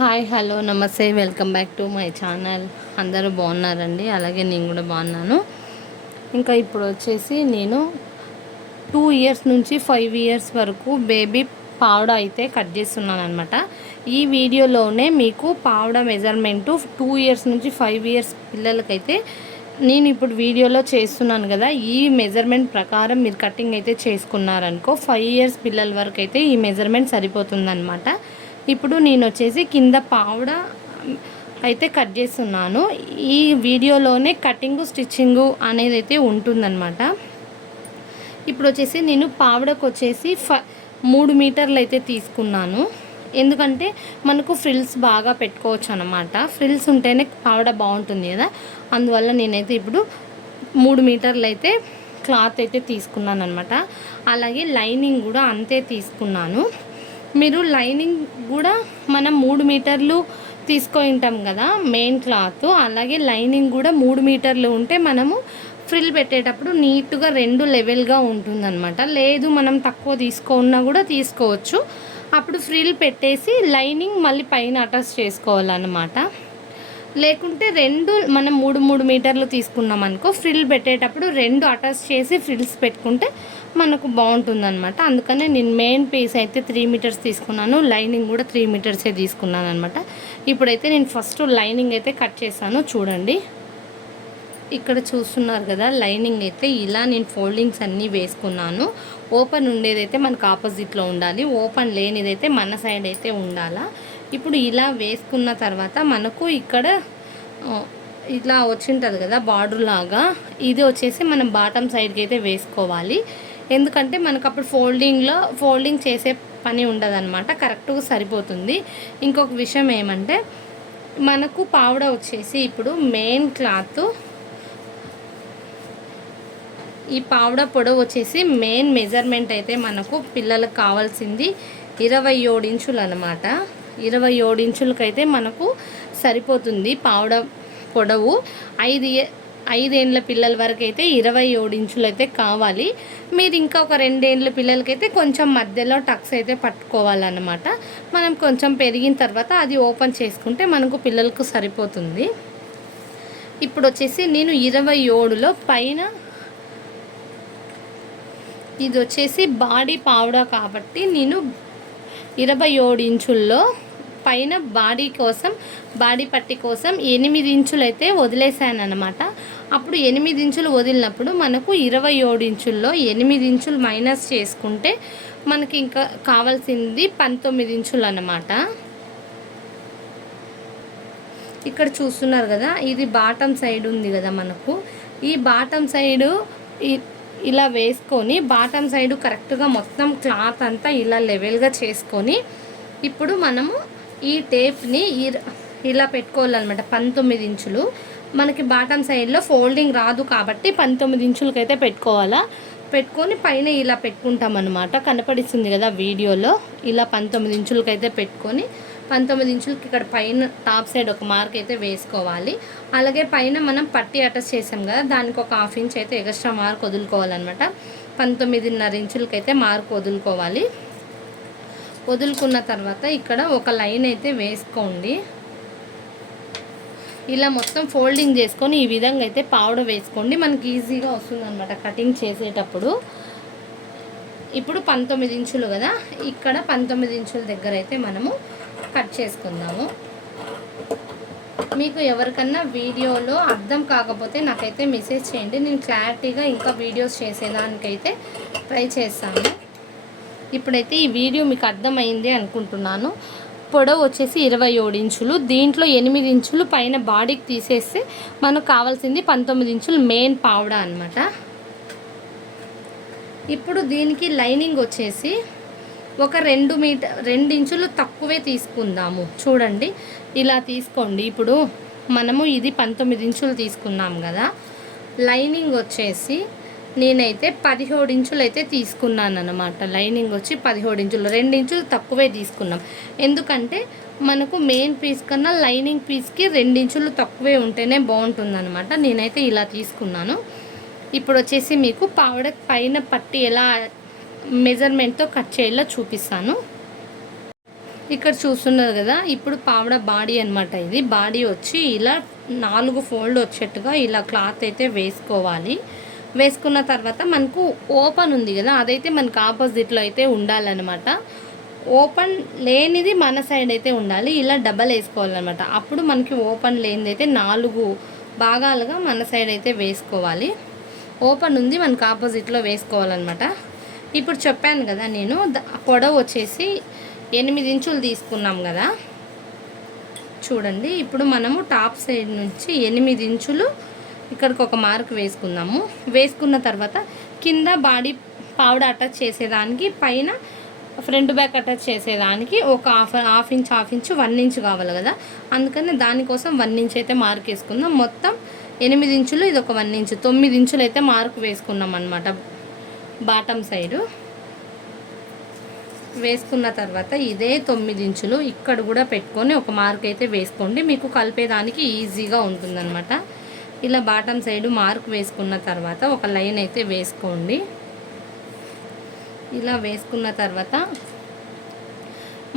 Hi hello నమస్తే welcome back to my channel. అందరూ బాగున్నారండి, అలాగే నేను కూడా బాగున్నాను. ఇంకా ఇప్పుడు వచ్చేసి నేను 2 ఇయర్స్ నుంచి 5 ఇయర్స్ వరకు బేబీ పావడ అయితే కట్ చేస్తున్నాను అనమాట. ఈ వీడియోలోనే మీకు పావడ మెజర్మెంటు 2 ఇయర్స్ నుంచి 5 ఇయర్స్ పిల్లలకైతే నేను ఇప్పుడు వీడియోలో చేస్తున్నాను కదా, ఈ మెజర్మెంట్ ప్రకారం మీరు కటింగ్ అయితే చేసుకున్నారనుకో 5 ఇయర్స్ పిల్లల వరకు అయితే ఈ మెజర్మెంట్ సరిపోతుందన్నమాట. ఇప్పుడు నేను వచ్చేసి కింద పావడ అయితే కట్ చేస్తున్నాను. ఈ వీడియోలోనే కటింగు స్టిచ్చింగు అనేది అయితే ఉంటుందన్నమాట. ఇప్పుడు వచ్చేసి నేను పావడకు వచ్చేసి 3 మీటర్లు అయితే తీసుకున్నాను. ఎందుకంటే మనకు ఫ్రిల్స్ బాగా పెట్టుకోవచ్చు అనమాట. ఫ్రిల్స్ ఉంటేనే పావడ బాగుంటుంది కదా, అందువల్ల నేనైతే ఇప్పుడు 3 మీటర్లు అయితే క్లాత్ అయితే తీసుకున్నాను అనమాట. అలాగే లైనింగ్ కూడా అంతే తీసుకున్నాను. మీరు లైనింగ్ కూడా మనం 3 మీటర్లు ఉంటాం కదా మెయిన్ క్లాత్, అలాగే లైనింగ్ కూడా 3 మీటర్లు ఉంటే మనము ఫ్రిల్ పెట్టేటప్పుడు నీట్గా 2 లెవెల్గా ఉంటుందన్నమాట. లేదు మనం తక్కువ తీసుకున్నా కూడా తీసుకోవచ్చు. అప్పుడు ఫ్రిల్ పెట్టేసి లైనింగ్ మళ్ళీ పైన అటాచ్ చేసుకోవాలన్నమాట. లేకుంటే 2 మనం 3 మీటర్లు తీసుకున్నాం అనుకో, ఫ్రిల్ పెట్టేటప్పుడు 2 అటాచ్ చేసి ఫ్రిల్స్ పెట్టుకుంటే మనకు బాగుంటుందన్నమాట. అందుకనే నేను మెయిన్ పీస్ అయితే 3 మీటర్స్ తీసుకున్నాను, లైనింగ్ కూడా 3 మీటర్సే తీసుకున్నాను అనమాట. ఇప్పుడైతే నేను ఫస్ట్ లైనింగ్ అయితే కట్ చేశాను. చూడండి, ఇక్కడ చూస్తున్నారు కదా, లైనింగ్ అయితే ఇలా నేను ఫోల్డింగ్స్ అన్నీ వేసుకున్నాను. ఓపెన్ ఉండేదైతే మనకు ఆపోజిట్లో ఉండాలి, ఓపెన్ లేనిదైతే మన సైడ్ అయితే ఉండాలా. ఇప్పుడు ఇలా వేసుకున్న తర్వాత మనకు ఇక్కడ ఇట్లా వచ్చింటుంది కదా బార్డర్ లాగా, ఇది వచ్చేసి మనం బాటమ్ సైడ్కి అయితే వేసుకోవాలి. ఎందుకంటే మనకు అప్పుడు ఫోల్డింగ్ చేసే పని ఉండదన్నమాట, కరెక్ట్గా సరిపోతుంది. ఇంకొక విషయం ఏమంటే మనకు పావడ వచ్చేసి ఇప్పుడు మెయిన్ క్లాత్, ఈ పావడ పొడవు వచ్చేసి మెయిన్ మెజర్మెంట్ అయితే మనకు పిల్లలకు కావాల్సింది 27 ఇంచులు అనమాట. 27 ఇంచులకైతే మనకు సరిపోతుంది పావడ పొడవు. 5 ఏండ్ల పిల్లల వరకు అయితే 27 ఇంచులు అయితే కావాలి. మీరు ఇంకా ఒక 2 ఏండ్ల పిల్లలకైతే కొంచెం మధ్యలో టక్స్ అయితే పట్టుకోవాలన్నమాట. మనం కొంచెం పెరిగిన తర్వాత అది ఓపెన్ చేసుకుంటే మనకు పిల్లలకు సరిపోతుంది. ఇప్పుడు వచ్చేసి నేను 27లో పైన, ఇది వచ్చేసి బాడీ పావడ కాబట్టి నేను 27 ఇంచుల్లో పైన బాడీ పట్టి కోసం 8 ఇంచులు అయితే వదిలేసాను అనమాట. అప్పుడు 8 ఇంచులు వదిలినప్పుడు మనకు 27 ఇంచుల్లో 8 ఇంచులు మైనస్ చేసుకుంటే మనకి ఇంకా కావాల్సింది 19 ఇంచులు అన్నమాట. ఇక్కడ చూస్తున్నారు కదా, ఇది బాటమ్ సైడ్ ఉంది కదా మనకు, ఈ బాటమ్ సైడు ఇలా వేసుకొని బాటమ్ సైడు కరెక్ట్గా మొత్తం క్లాత్ అంతా ఇలా లెవెల్గా చేసుకొని ఇప్పుడు మనము ఈ టేప్ని ఇలా పెట్టుకోవాలన్నమాట. 19 ఇంచులు మనకి బాటమ్ సైడ్లో ఫోల్డింగ్ రాదు కాబట్టి 19 ఇంచులకైతే పెట్టుకొని పైన ఇలా పెట్టుకుంటాం అనమాట. కనపడిస్తుంది కదా వీడియోలో, ఇలా 19 ఇంచులకైతే పెట్టుకొని 19 ఇంచులకి ఇక్కడ పైన టాప్ సైడ్ ఒక మార్క్ అయితే వేసుకోవాలి. అలాగే పైన మనం పట్టి అటాచ్ చేసాం కదా, దానికి ఒక 1/2 ఇంచ్ అయితే ఎక్స్ట్రా మార్క్ వదులుకోవాలన్నమాట. 19.5 ఇంచులకైతే మార్క్ వదులుకోవాలి. వదులుకున్న తర్వాత ఇక్కడ ఒక లైన్ అయితే వేసుకోండి. ఇలా మొత్తం ఫోల్డింగ్ చేసుకొని ఈ విధంగా అయితే పావడ వేసుకోండి, మనకి ఈజీగా వస్తుంది అనమాట కటింగ్ చేసేటప్పుడు. ఇప్పుడు 19 ఇంచులు కదా, ఇక్కడ 19 ఇంచుల దగ్గర అయితే మనము కట్ చేసుకుందాము. మీకు ఎవరికన్నా వీడియోలో అర్థం కాకపోతే నాకైతే మెసేజ్ చేయండి, నేను క్లారిటీగా ఇంకా వీడియోస్ చేసేదానికైతే ట్రై చేస్తాను. ఇప్పుడైతే ఈ వీడియో మీకు అర్థమైంది అనుకుంటున్నాను. పొడవు వచ్చేసి 27 ఇంచులు, దీంట్లో 8 ఇంచులు పైన బాడీకి తీసేస్తే మనకు కావాల్సింది 19 ఇంచులు మెయిన్ పావడ అనమాట. ఇప్పుడు దీనికి లైనింగ్ వచ్చేసి ఒక 2 ఇంచులు తక్కువే తీసుకుందాము. చూడండి, ఇలా తీసుకోండి. ఇప్పుడు మనము ఇది 19 ఇంచులు తీసుకున్నాం కదా, లైనింగ్ వచ్చేసి నేనైతే 17 ఇంచులు అయితే తీసుకున్నాను అనమాట. లైనింగ్ వచ్చి 17 ఇంచులు, 2 ఇంచులు తక్కువే తీసుకున్నాం. ఎందుకంటే మనకు మెయిన్ పీస్ కన్నా లైనింగ్ పీస్కి 2 ఇంచులు తక్కువే ఉంటేనే బాగుంటుందన్నమాట. నేనైతే ఇలా తీసుకున్నాను. ఇప్పుడు వచ్చేసి మీకు పావడ పైన పట్టి ఎలా మెజర్మెంట్తో కట్ చేయాలో చూపిస్తాను. ఇక్కడ చూస్తున్నారు కదా, ఇప్పుడు పావడ బాడీ అనమాట. ఇది బాడీ వచ్చి ఇలా 4 ఫోల్డ్ వచ్చేట్టుగా ఇలా క్లాత్ అయితే వేసుకోవాలి. వేసుకున్న తర్వాత మనకు ఓపెన్ ఉంది కదా, అదైతే మనకు ఆపోజిట్లో అయితే ఉండాలన్నమాట. ఓపెన్ లేనిది మన సైడ్ అయితే ఉండాలి. ఇలా డబల్ వేసుకోవాలన్నమాట. అప్పుడు మనకి ఓపెన్ లేనిది అయితే 4 భాగాలుగా మన సైడ్ అయితే వేసుకోవాలి. ఓపెన్ ఉంది మనకు ఆపోజిట్లో వేసుకోవాలన్నమాట. ఇప్పుడు చెప్పాను కదా నేను, పొడవు వచ్చేసి 8 ఇంచులు తీసుకున్నాం కదా. చూడండి, ఇప్పుడు మనము టాప్ సైడ్ నుంచి 8 ఇంచులు ఇక్కడికి ఒక మార్క్ వేసుకుందాము. వేసుకున్న తర్వాత కింద బాడీ పావుడ అటాచ్ చేసేదానికి, పైన ఫ్రంట్ బ్యాక్ అటాచ్ చేసేదానికి ఒక హాఫ్ ఇంచ్ 1 ఇంచ్ కావాలి కదా. అందుకని దానికోసం 1 ఇంచ్ అయితే మార్క్ వేసుకుందాం. మొత్తం 8 ఇంచులు, ఇది ఒక 1 ఇంచు, 9 ఇంచులు అయితే మార్క్ వేసుకున్నాం అనమాట బాటమ్ సైడు. వేసుకున్న తర్వాత ఇదే 9 ఇంచులు ఇక్కడ కూడా పెట్టుకొని ఒక మార్క్ అయితే వేసుకోండి. మీకు కలిపేదానికి ఈజీగా ఉంటుందన్నమాట. ఇలా బాటమ్ సైడు మార్క్ వేసుకున్న తర్వాత ఒక లైన్ అయితే వేసుకోండి. ఇలా వేసుకున్న తర్వాత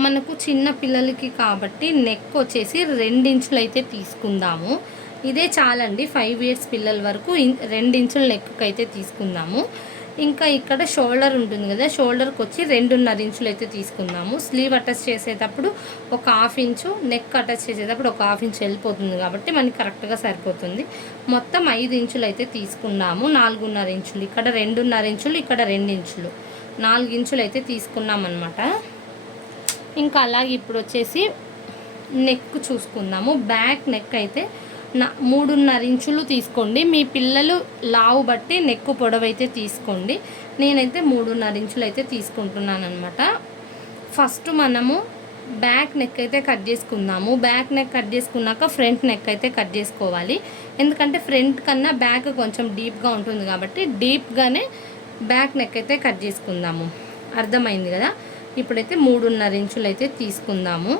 మనకు చిన్న పిల్లలకి కాబట్టి నెక్ వచ్చేసి 2 ఇంచులు అయితే తీసుకుందాము. ఇదే చాలండి, 5 ఇయర్స్ పిల్లల వరకు 2 ఇంచుల నెక్కి అయితే తీసుకుందాము. ఇంకా ఇక్కడ షోల్డర్ ఉంటుంది కదా, షోల్డర్కి వచ్చి 2.5 ఇంచులు అయితే తీసుకుందాము. స్లీవ్ అటాచ్ చేసేటప్పుడు ఒక హాఫ్ ఇంచు, నెక్ అటాచ్ చేసేటప్పుడు ఒక హాఫ్ ఇంచు వెళ్ళిపోతుంది కాబట్టి మనకి కరెక్ట్గా సరిపోతుంది. మొత్తం 5 ఇంచులు అయితే తీసుకున్నాము. 4.5 ఇంచులు ఇక్కడ, 2.5 ఇంచులు ఇక్కడ, 2 ఇంచులు, 4 ఇంచులు అయితే తీసుకున్నాం అన్నమాట. ఇంకా అలాగే ఇప్పుడు వచ్చేసి నెక్ చూసుకుందాము. బ్యాక్ నెక్ అయితే 3.5 ఇంచులు తీసుకోండి. మీ పిల్లలు లావు బట్టి నెక్ పొడవైతే తీసుకోండి. నేనైతే 3.5 ఇంచులు అయితే తీసుకుంటున్నాను అనమాట. ఫస్ట్ మనము బ్యాక్ నెక్ అయితే కట్ చేసుకుందాము. బ్యాక్ నెక్ కట్ చేసుకున్నాక ఫ్రంట్ నెక్ అయితే కట్ చేసుకోవాలి. ఎందుకంటే ఫ్రంట్ కన్నా బ్యాక్ కొంచెం డీప్గా ఉంటుంది కాబట్టి డీప్గానే బ్యాక్ నెక్ అయితే కట్ చేసుకుందాము. అర్థమైంది కదా. ఇప్పుడైతే 3.5 ఇంచులు అయితే తీసుకుందాము.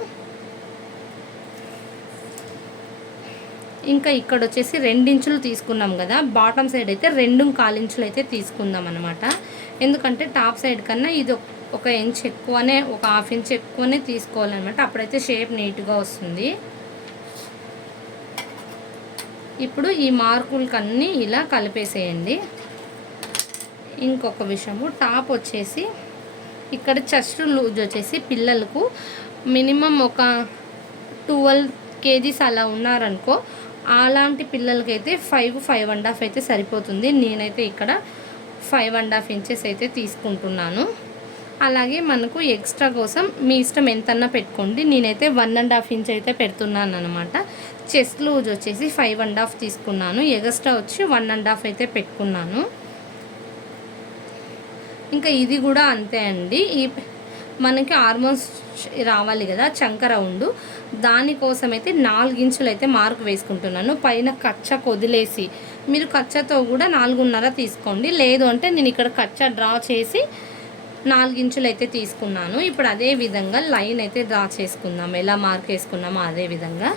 ఇంకా ఇక్కడ వచ్చేసి 2 ఇంచులు తీసుకున్నాం కదా, బాటమ్ సైడ్ అయితే 2.25 ఇంచులు అయితే తీసుకుందాం అనమాట. ఎందుకంటే టాప్ సైడ్ కన్నా ఇది ఒక ఇంచ్ ఎక్కువనే, ఒక హాఫ్ ఇంచ్ ఎక్కువనే తీసుకోవాలన్నమాట. అప్పుడైతే షేప్ నీట్గా వస్తుంది. ఇప్పుడు ఈ మార్కులకన్నీ ఇలా కలిపేసేయండి. ఇంకొక విషయము, టాప్ వచ్చేసి ఇక్కడ చెస్ట్ లూజ్ వచ్చేసి పిల్లలకు మినిమం ఒక 12 kgs అలా ఉన్నారనుకో, అలాంటి పిల్లలకైతే 5.5 అయితే సరిపోతుంది. నేనైతే ఇక్కడ 5.5 ఇంచెస్ అయితే తీసుకుంటున్నాను. అలాగే మనకు ఎక్స్ట్రా కోసం మీ ఇష్టం ఎంతన్నా పెట్టుకోండి. నేనైతే 1.5 ఇంచ్ అయితే పెడుతున్నాను అనమాట. చెస్ట్ లూజ్ వచ్చేసి 5.5 తీసుకున్నాను. ఎక్స్ట్రా వచ్చి 1.5 అయితే పెట్టుకున్నాను. ఇంకా ఇది కూడా అంతే అండి. మనకి హార్మోన్స్ రావాలి కదా, చంక రౌండ్, దానికోసం అయితే 4 ఇంచులు అయితే మార్క్ వేసుకుంటున్నాను. పైన కచ్చ వదిలేసి, మీరు కచ్చతో కూడా 4.5 తీసుకోండి. లేదు అంటే నేను ఇక్కడ కచ్చ డ్రా చేసి 4 ఇంచులు అయితే తీసుకున్నాను. ఇప్పుడు అదే విధంగా లైన్ అయితే డ్రా చేసుకుందాం. ఎలా మార్క్ వేసుకున్నామో అదే విధంగా.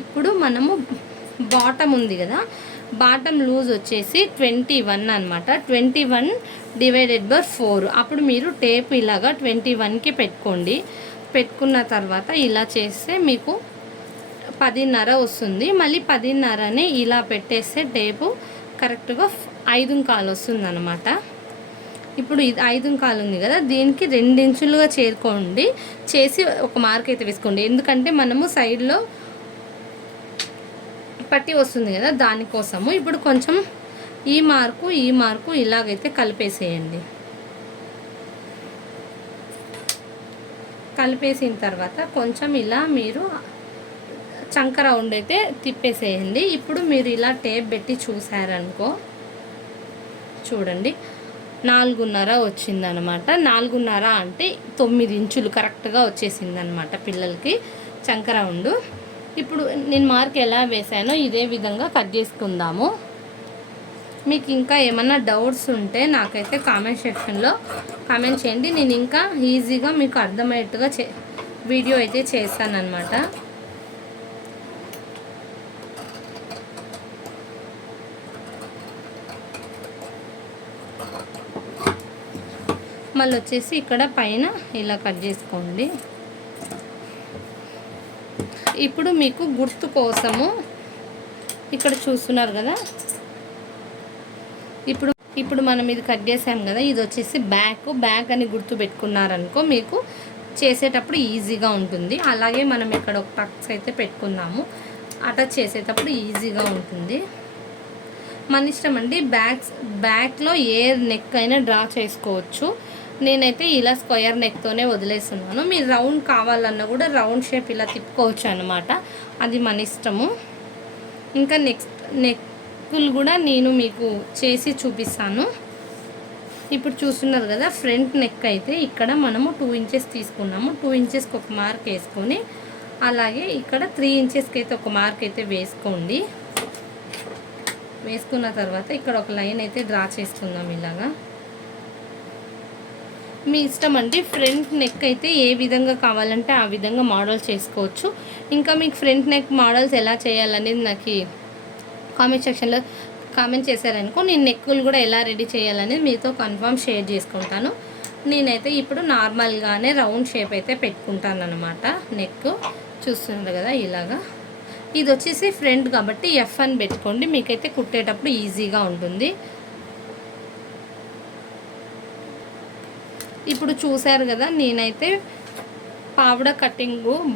ఇప్పుడు మనము బాటమ్ ఉంది కదా, బాటమ్ లూజ్ వచ్చేసి 21 అనమాట. 21/4. అప్పుడు మీరు టేప్ ఇలాగా 21కి పెట్టుకోండి. పెట్టుకున్న తర్వాత ఇలా చేస్తే మీకు 10.5 వస్తుంది. మళ్ళీ 10.5ని ఇలా పెట్టేస్తే టేపు కరెక్ట్గా 5.25 వస్తుంది అనమాట. ఇప్పుడు ఇది 5.25 ఉంది కదా, దీనికి 2 ఇంచులుగా చేరుకోండి. చేసి ఒక మార్క్ అయితే వేసుకోండి. ఎందుకంటే మనము సైడ్లో పట్టి వస్తుంది కదా, దానికోసము. ఇప్పుడు కొంచెం ఈ మార్కు ఇలాగైతే కలిపేసేయండి. కలిపేసిన తర్వాత కొంచెం ఇలా మీరు చంక రౌండ్ అయితే తిప్పేసేయండి. ఇప్పుడు మీరు ఇలా టేప్ పెట్టి చూసారనుకో, చూడండి 4.5 వచ్చిందనమాట. 4.5 అంటే 9 ఇంచులు కరెక్ట్గా వచ్చేసిందనమాట పిల్లలకి చంక రౌండ్. ఇప్పుడు నేను మార్క్ ఎలా వేసానో ఇదే విధంగా కట్ చేసుకుందాము. మీకు ఇంకా ఏమన్నా డౌట్స్ ఉంటే నాకైతే కామెంట్ సెక్షన్లో కామెంట్ చేయండి. నేను ఇంకా ఈజీగా మీకు అర్థమయ్యేట్టుగా వీడియో అయితే చేస్తానన్నమాట. మళ్ళీ వచ్చేసి ఇక్కడ పైన ఇలా కట్ చేసుకోండి. ఇప్పుడు మీకు గుర్తు కోసము ఇక్కడ చూస్తున్నారు కదా, ఇప్పుడు మనం ఇది కట్ చేసాం కదా, ఇది వచ్చేసి బ్యాక్ అని గుర్తు పెట్టుకున్నారనుకో మీకు చేసేటప్పుడు ఈజీగా ఉంటుంది. అలాగే మనం ఇక్కడ ఒక టక్స్ అయితే పెట్టుకుందాము, అటాచ్ చేసేటప్పుడు ఈజీగా ఉంటుంది. మన ఇష్టం అండి. బ్యాక్లో ఏ నెక్ అయినా డ్రా చేసుకోవచ్చు. నేనైతే ఇలా స్క్వేర్ నెక్తోనే వదిలేస్తున్నాను. మీరు రౌండ్ కావాలన్నా కూడా రౌండ్ షేప్ ఇలా తిప్పుకోవచ్చు అనమాట, అది మన ఇష్టము. ఇంకా నెక్కులు కూడా నేను మీకు చేసి చూపిస్తాను. ఇప్పుడు చూస్తున్నారు కదా, ఫ్రంట్ నెక్ అయితే ఇక్కడ మనము 2 ఇంచెస్ తీసుకున్నాము. 2 ఇంచెస్కి ఒక మార్క్ వేసుకొని, అలాగే ఇక్కడ 3 ఇంచెస్కి అయితే ఒక మార్క్ అయితే వేసుకోండి. వేసుకున్న తర్వాత ఇక్కడ ఒక లైన్ అయితే డ్రా చేసుకుందాం ఇలాగా. మీ ఇష్టం అండి. ఫ్రంట్ నెక్ అయితే ఏ విధంగా కావాలంటే ఆ విధంగా మోడల్ చేసుకోవచ్చు. ఇంకా మీకు ఫ్రంట్ నెక్ మోడల్స్ ఎలా చేయాలనేది నాకు కామెంట్ సెక్షన్లో కామెంట్ చేశారనుకో, నేను నెక్కులు కూడా ఎలా రెడీ చేయాలనేది మీతో కన్ఫర్మ్ షేర్ చేసుకుంటాను. నేనైతే ఇప్పుడు నార్మల్గానే రౌండ్ షేప్ అయితే పెట్టుకుంటాను అనమాట. నెక్ చూస్తున్నారు కదా ఇలాగా. ఇది వచ్చేసి ఫ్రంట్ కాబట్టి ఎఫ్ అని పెట్టుకోండి, మీకైతే కుట్టేటప్పుడు ఈజీగా ఉంటుంది. ఇప్పుడు చూశారు కదా, నేనైతే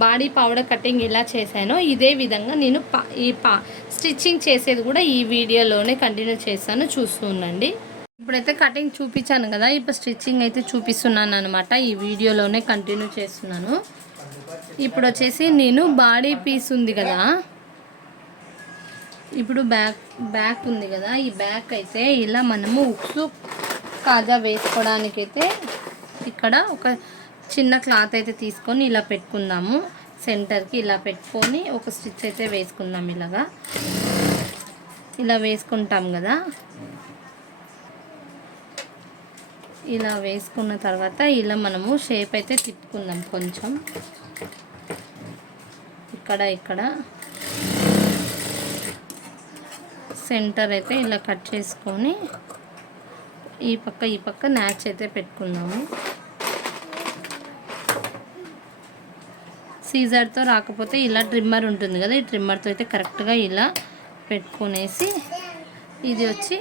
బాడీ పావడ కటింగ్ ఎలా చేశానో ఇదే విధంగా నేను స్టిచ్చింగ్ చేసేది కూడా ఈ వీడియోలోనే కంటిన్యూ చేస్తాను, చూస్తూ ఉండండి. ఇప్పుడైతే కటింగ్ చూపించాను కదా, ఇప్పుడు స్టిచ్చింగ్ అయితే చూపిస్తున్నాను అనమాట, ఈ వీడియోలోనే కంటిన్యూ చేస్తున్నాను. ఇప్పుడు వచ్చేసి నేను బాడీ పీస్ ఉంది కదా, ఇప్పుడు బ్యాక్ ఉంది కదా, ఈ బ్యాక్ అయితే ఇలా మనము ఉక్సు కాజా వేసుకోవడానికైతే ఇక్కడ ఒక చిన్న క్లాత్ అయితే తీసుకొని ఇలా పెట్టుకుందాము. సెంటర్కి ఇలా పెట్టుకొని ఒక స్టిచ్ అయితే వేసుకుందాం. ఇలా వేసుకుంటాం కదా, ఇలా వేసుకున్న తర్వాత ఇలా మనము షేప్ అయితే తిప్పుకుందాం. కొంచెం ఇక్కడ సెంటర్ అయితే ఇలా కట్ చేసుకొని ఈ పక్క మ్యాచ్ అయితే పెట్టుకుందాము. సీజర్తో రాకపోతే ఇలా ట్రిమ్మర్ ఉంటుంది కదా, ఈ ట్రిమ్మర్తో అయితే కరెక్ట్గా ఇలా పెట్టుకునేసి ఇది వచ్చి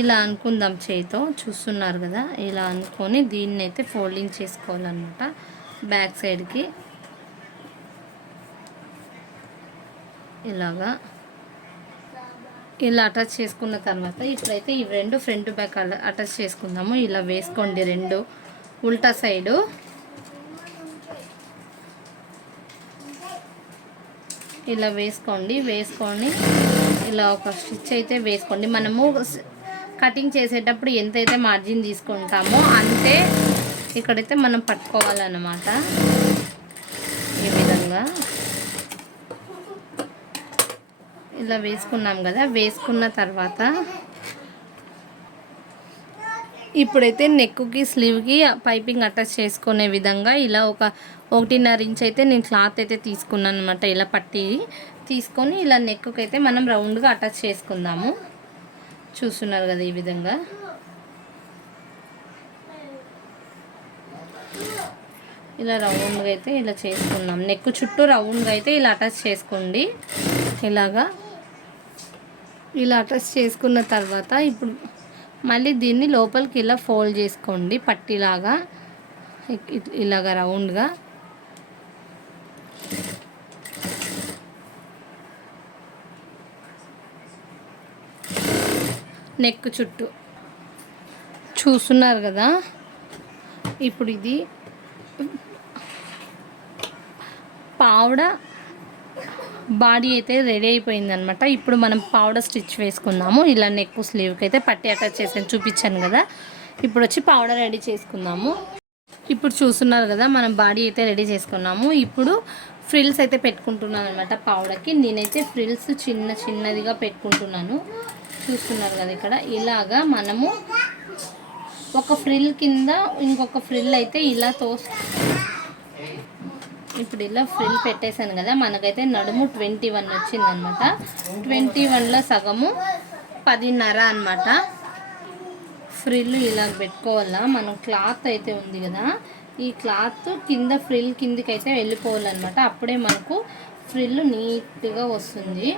ఇలా అనుకుందాం చేయితో. చూస్తున్నారు కదా, ఇలా అనుకొని దీన్ని అయితే ఫోల్డింగ్ చేసుకోవాలన్నమాట బ్యాక్ సైడ్కి ఇలాగా. ఇలా అటాచ్ చేసుకున్న తర్వాత ఇప్పుడైతే ఈ రెండు ఫ్రంట్ బ్యాక్ అటాచ్ చేసుకుందాము. ఇలా వేసుకోండి, రెండు ఉల్టా సైడు. ఇలా వేసుకొని ఇలా ఒక స్టిచ్ అయితే వేసుకోండి. మనము కటింగ్ చేసేటప్పుడు ఎంతైతే మార్జిన్ తీసుకుంటామో అంతే ఇక్కడైతే మనం పట్టుకోవాలన్నమాట. ఈ విధంగా ఇలా వేసుకున్నాం కదా, వేసుకున్న తర్వాత ఇప్పుడైతే నెక్కి స్లీవ్కి పైపింగ్ అటాచ్ చేసుకునే విధంగా ఇలా 1.5 ఇంచ్ అయితే నేను క్లాత్ అయితే తీసుకున్నాను అనమాట. ఇలా పట్టి తీసుకొని ఇలా నెక్కి అయితే మనం రౌండ్గా అటాచ్ చేసుకుందాము. చూస్తున్నారు కదా, ఈ విధంగా ఇలా రౌండ్గా అయితే ఇలా చేసుకుందాం. నెక్ చుట్టూ రౌండ్గా అయితే ఇలా అటాచ్ చేసుకోండి. ఇలా అటాచ్ చేసుకున్న తర్వాత ఇప్పుడు మళ్ళీ దీన్ని లోపలికి ఇలా ఫోల్డ్ చేసుకోండి, పట్టీలాగా ఇలాగా రౌండ్గా. నెక్ చుట్టూ చూస్తున్నారు కదా. ఇప్పుడు ఇది పావడ బాడీ అయితే రెడీ అయిపోయింది అనమాట. ఇప్పుడు మనం పావడ స్టిచ్ వేసుకుందాము. ఇలా నెక్ స్లీవ్కి అయితే పట్టి అటాచ్ చేసి చూపించాను కదా, ఇప్పుడు వచ్చి పావడ రెడీ చేసుకుందాము. ఇప్పుడు చూస్తున్నారు కదా, మనం బాడీ అయితే రెడీ చేసుకున్నాము. ఇప్పుడు ఫ్రిల్స్ అయితే పెట్టుకుంటున్నాను అనమాట పావడకి. నేనైతే ఫ్రిల్స్ చిన్నదిగా పెట్టుకుంటున్నాను. చూస్తున్నారు కదా, ఇక్కడ ఇలాగా మనము ఒక ఫ్రిల్ కింద ఇంకొక ఫ్రిల్ అయితే ఇప్పుడు ఇలా ఫ్రిల్ పెట్టేశాను కదా, మనకైతే నడుము 21 వచ్చిందనమాట. 21లో సగము 10.5 అనమాట. ఫ్రిల్ ఇలా పెట్టుకోవాలా. మనం క్లాత్ అయితే ఉంది కదా, ఈ క్లాత్ కింద ఫ్రిల్ కిందికి అయితే వెళ్ళిపోవాలన్నమాట. అప్పుడే మనకు ఫ్రిల్ నీట్గా వస్తుంది.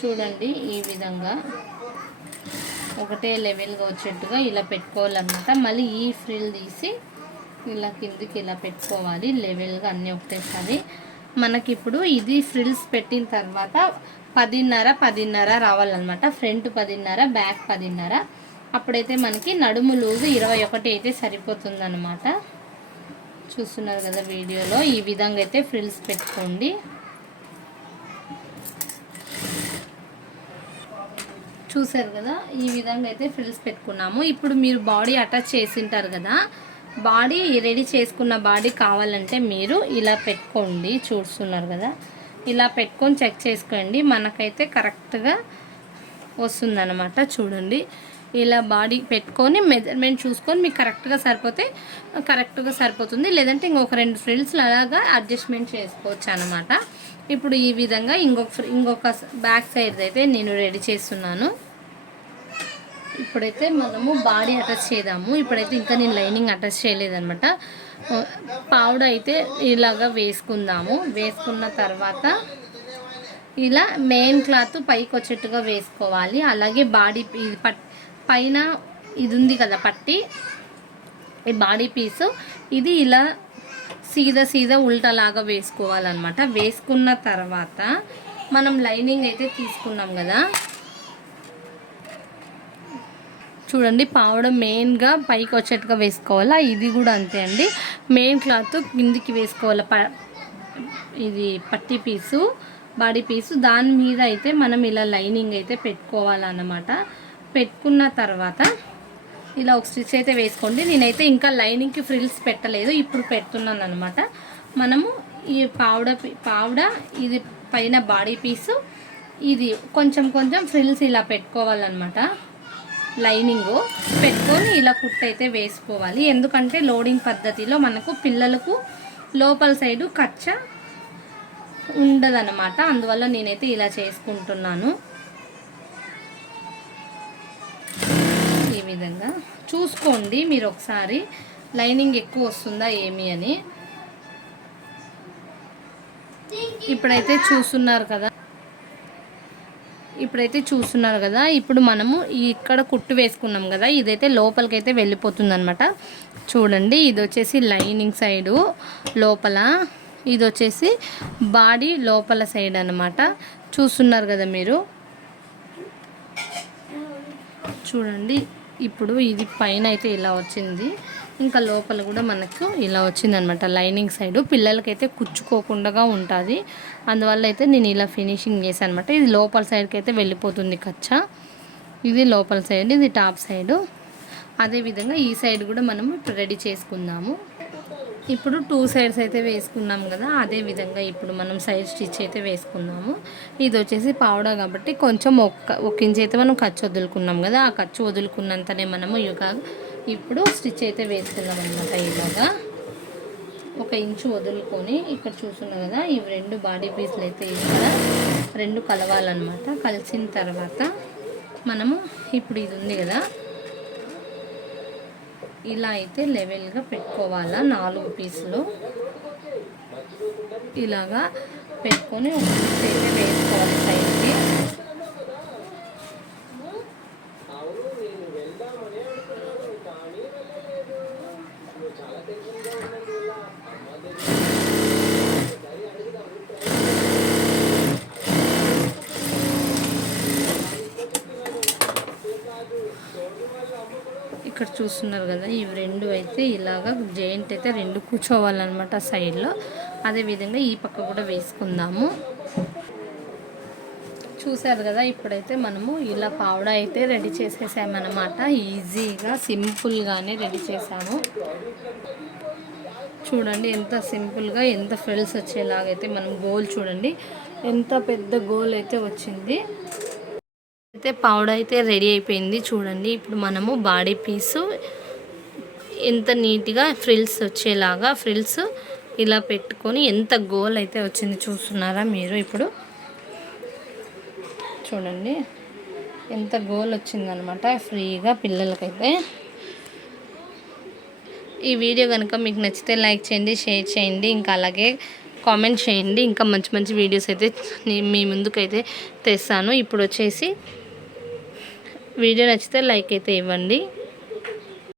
చూడండి ఈ విధంగా ఒకటే లెవెల్గా వచ్చేట్టుగా ఇలా పెట్టుకోవాలన్నమాట. మళ్ళీ ఈ ఫ్రిల్ తీసి ఇలా కిందికి ఇలా పెట్టుకోవాలి లెవెల్గా అన్నీ ఒకటేసారి. మనకి ఇప్పుడు ఇది ఫ్రిల్స్ పెట్టిన తర్వాత 10.5 రావాలన్నమాట. Front 10.5, back 10.5. అప్పుడైతే మనకి నడుము లూజు 21 అయితే సరిపోతుందన్నమాట. చూస్తున్నారు కదా వీడియోలో, ఈ విధంగా అయితే ఫ్రిల్స్ పెట్టుకోండి. చూసారు కదా, ఈ విధంగా అయితే ఫ్రిల్స్ పెట్టుకున్నాము. ఇప్పుడు మీరు బాడీ అటాచ్ చేసింటారు కదా, బాడీ రెడీ చేసుకున్న బాడీ కావాలంటే మీరు ఇలా పెట్టుకోండి. చూస్తున్నారు కదా, ఇలా పెట్టుకొని చెక్ చేసుకోండి. మనకైతే కరెక్ట్గా వస్తుందన్నమాట. చూడండి, ఇలా బాడీ పెట్టుకొని మెజర్మెంట్ చూసుకొని మీకు కరెక్ట్గా సరిపోతుంది. లేదంటే ఇంకొక 2 ఫ్రిల్స్ అలాగా అడ్జస్ట్మెంట్ చేసుకోవచ్చు అనమాట. ఇప్పుడు ఈ విధంగా ఇంకొక బ్యాక్ సైడ్ అయితే నేను రెడీ చేస్తున్నాను. ఇప్పుడైతే మనము బాడీ అటాచ్ చేద్దాము. ఇప్పుడైతే ఇంకా నేను లైనింగ్ అటాచ్ చేయలేదన్నమాట. పౌడర్ అయితే ఇలాగా వేసుకుందాము. వేసుకున్న తర్వాత ఇలా మెయిన్ క్లాత్ పైకి వచ్చేట్టుగా వేసుకోవాలి. అలాగే బాడీ పైన ఇది ఉంది కదా పట్టి, ఈ బాడీ పీసు ఇది ఇలా సీదా ఉల్టాలాగా వేసుకోవాలన్నమాట. వేసుకున్న తర్వాత మనం లైనింగ్ అయితే తీసుకున్నాం కదా, చూడండి పౌడర్ మెయిన్గా పైకి వచ్చేట్టుగా వేసుకోవాలా. ఇది కూడా అంతే అండి, మెయిన్ క్లాత్ కిందికి వేసుకోవాలి. ఇది పట్టి పీసు, బాడీ పీసు, దాని మీద అయితే మనం ఇలా లైనింగ్ అయితే పెట్టుకోవాలన్నమాట. పెట్టుకున్న తర్వాత ఇలా ఒక స్టిచ్ అయితే వేసుకోండి. నేనైతే ఇంకా లైనింగ్కి ఫ్రిల్స్ పెట్టలేదు, ఇప్పుడు పెడుతున్నాను అనమాట. మనము ఈ పౌడర్ ఇది పైన బాడీ పీసు, ఇది కొంచెం ఫ్రిల్స్ ఇలా పెట్టుకోవాలన్నమాట. లైనింగ్ పెట్టుకొని ఇలా కుట్టు అయితే వేసుకోవాలి. ఎందుకంటే లోడింగ్ పద్ధతిలో మనకు పిల్లలకు లోపల సైడు కచ్చ ఉండదన్నమాట. అందువల్ల నేనైతే ఇలా చేసుకుంటున్నాను. ఈ విధంగా చూసుకోండి మీరు ఒకసారి, లైనింగ్ ఎక్కువ వస్తుందా ఏమి అని. ఇప్పుడైతే చూస్తున్నారు కదా, ఇప్పుడు మనము ఇక్కడ కుట్టు వేసుకున్నాం కదా, ఇదైతే లోపలికైతే వెళ్ళిపోతుంది అనమాట. చూడండి, ఇది వచ్చేసి లైనింగ్ సైడు లోపల, ఇది వచ్చేసి బాడీ లోపల సైడ్ అనమాట. చూస్తున్నారు కదా మీరు. చూడండి, ఇప్పుడు ఇది పైన అయితే ఇలా వచ్చింది, ఇంకా లోపల కూడా మనకు ఇలా వచ్చిందనమాట. లైనింగ్ సైడు పిల్లలకైతే కుచ్చుకోకుండా ఉంటుంది. అందువల్ల అయితే నేను ఇలా ఫినిషింగ్ చేశాను అనమాట. ఇది లోపల సైడ్కి అయితే వెళ్ళిపోతుంది కచ్చ. ఇది లోపల సైడ్, ఇది టాప్ సైడు. అదేవిధంగా ఈ సైడ్ కూడా మనము ఇప్పుడు రెడీ చేసుకుందాము. ఇప్పుడు 2 సైడ్స్ అయితే వేసుకున్నాం కదా, అదేవిధంగా ఇప్పుడు మనం సైడ్ స్టిచ్ అయితే వేసుకున్నాము. ఇది వచ్చేసి పౌడర్ కాబట్టి కొంచెం ఒక ఇంచ్ అయితే మనం ఖర్చు వదులుకున్నాం కదా, ఆ ఖర్చు వదులుకున్నంతనే మనము ఇప్పుడు స్టిచ్ అయితే వేసుకున్నాం అనమాట. ఇలాగా 1 ఇంచు వదులుకొని ఇక్కడ చూస్తున్నాం కదా, ఇవి 2 బాడీ పీస్లు అయితే ఇక్కడ 2 కలవాలన్నమాట. కలిసిన తర్వాత మనము ఇప్పుడు ఇది ఉంది కదా, ఇలా అయితే లెవెల్గా పెట్టుకోవాలా. 4 పీసులు ఇలాగా పెట్టుకొని ఒక పీస్ అయితే వేసుకోవాలి సైడ్కి. ఇక్కడ చూస్తున్నారు కదా, ఇవి 2 అయితే ఇలాగా జాయింట్ అయితే 2 కూర్చోవాలన్నమాట సైడ్లో. అదేవిధంగా ఈ పక్క కూడా వేసుకుందాము. చూసారు కదా, ఇప్పుడైతే మనము ఇలా పౌడర్ అయితే రెడీ చేసేసామన్నమాట. ఈజీగా సింపుల్గానే రెడీ చేసాము. చూడండి ఎంత సింపుల్గా, ఎంత ఫ్రిల్స్ వచ్చేలాగైతే మనం గోల్ చూడండి ఎంత పెద్ద గోల్ అయితే వచ్చింది. అయితే పౌడర్ అయితే రెడీ అయిపోయింది. చూడండి, ఇప్పుడు మనము బాడీ పీసు ఎంత నీట్గా ఫ్రిల్స్ వచ్చేలాగా ఫ్రిల్స్ ఇలా పెట్టుకొని ఎంత గోల్ అయితే వచ్చింది చూస్తున్నారా మీరు ఇప్పుడు చూడండి ఎంత గోల్ వచ్చిందనమాట ఫ్రీగా పిల్లలకైతే. ఈ వీడియో కనుక మీకు నచ్చితే లైక్ చేయండి, షేర్ చేయండి, ఇంకా అలాగే కామెంట్ చేయండి. ఇంకా మంచి మంచి వీడియోస్ అయితే మీ ముందుకైతే తెస్తాను. ఇప్పుడు వచ్చేసి వీడియో నచ్చితే లైక్ అయితే ఇవ్వండి.